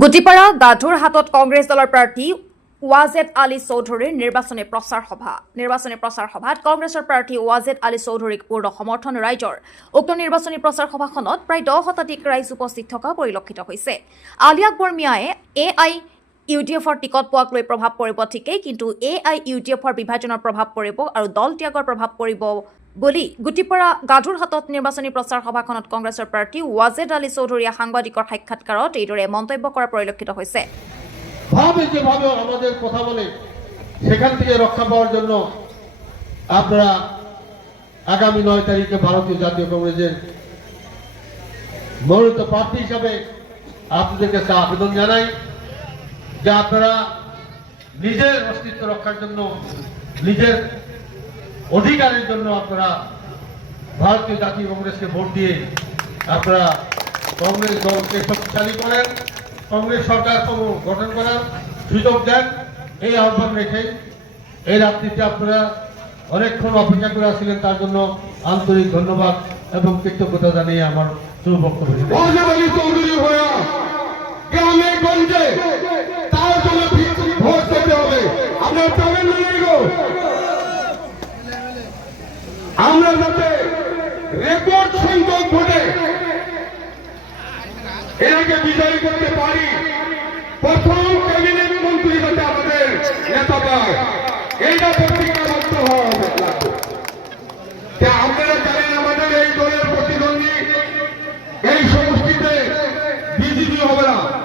গুটিপাড়া গাধুৰ হাতত কংগ্ৰেছ দলৰ প্ৰাৰ্থী ৱাজেদ আলী চৌধুৰীৰ নিৰ্বাচনী প্ৰচাৰ সভাত কংগ্ৰেছৰ প্ৰাৰ্থী ৱাজেদ আলী চৌধুৰীক পূৰ্ণ সমৰ্থন ৰাইজৰ। উক্ত নিৰ্বাচনী প্ৰচাৰ সভাখনত প্ৰায় 10 শতাধিক ৰাইজ উপস্থিত থকা পৰিলক্ষিত হৈছে। আলী আকবৰ মিয়াই AIUDFৰ টিকট পোৱাক লৈ প্ৰভাৱ পৰিব ঠিকেই, কিন্তু AIUDFৰ বিভাজনৰ প্ৰভাৱ পৰিব আৰু দল ত্যাগৰ প্ৰভাৱ পৰিব বুলি গুটিপাড়া গাধুৰ হাতত নিৰ্বাচনী প্ৰচাৰ সভাখনত কংগ্ৰেছৰ প্ৰাৰ্থী ৱাজেদ আলী চৌধুৰীয়ে সাংবাদিকৰ সাক্ষাৎকাৰত এইদৰে মন্তব্য কৰা পৰিলক্ষিত হৈছে। ভাবে যেভাবে আমাদের কথা বলে সেখান থেকে রক্ষা পাওয়ার জন্য আপনারা আগামী 9 তারিখে ভারতীয় জাতীয় কংগ্রেসের মনোনীত প্রার্থী হিসাবে আপনাদের কাছে আবেদন জানাই যে আপনারা নিজের অস্তিত্ব রক্ষার জন্য নিজের অধিকারের জন্য আপনারা ভারতীয় জাতীয় কংগ্রেসকে ভোট দিয়ে আপনারা কংগ্রেস দলকে শক্তিশালী করেন, কংগ্রেস সরকার গঠন করার সুযোগ দেন। এই আহ্বান রেখে এই রাত্রিতে আপনারা অনেকক্ষণ অপেক্ষা করে আসছিলেন, তার জন্য আন্তরিক ধন্যবাদ এবং কৃতজ্ঞতা জানিয়ে আমার শুভ বক্তব্য আমরা যাতে রেকর্ড সংখ্যক ভোটে এনাকে বিজয়ী করতে পারি। প্রথম ক্যাবিনেট